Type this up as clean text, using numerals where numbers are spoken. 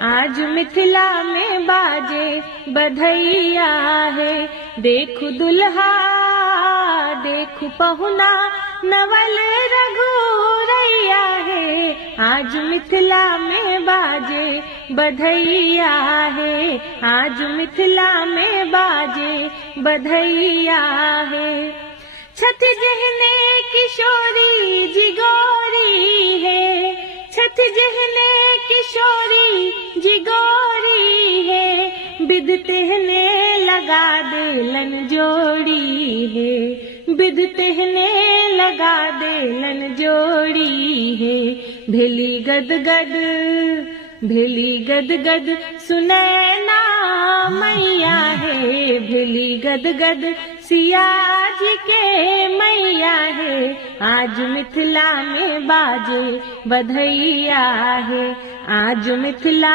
आज मिथिला में बाजे बधैया है। देखु दुल्हा देखु पहुना नवल रघुरैया है। आज मिथिला में बाजे बधैया है। आज मिथिला में बाजे बधैया है। छठ जहने किशोरी जिगोरी है। छठ जहने किशोरी जिगोरी है। बिदते ने लगा देलन जोड़ी है। बिदते ने लगा देलन जोड़ी है। भेली गद गद भेली गद गद सुनैना मैया है। भेली गद गद सिया जी के मैया है। आज मिथिला में बाजे बधैया है। आज मिथिला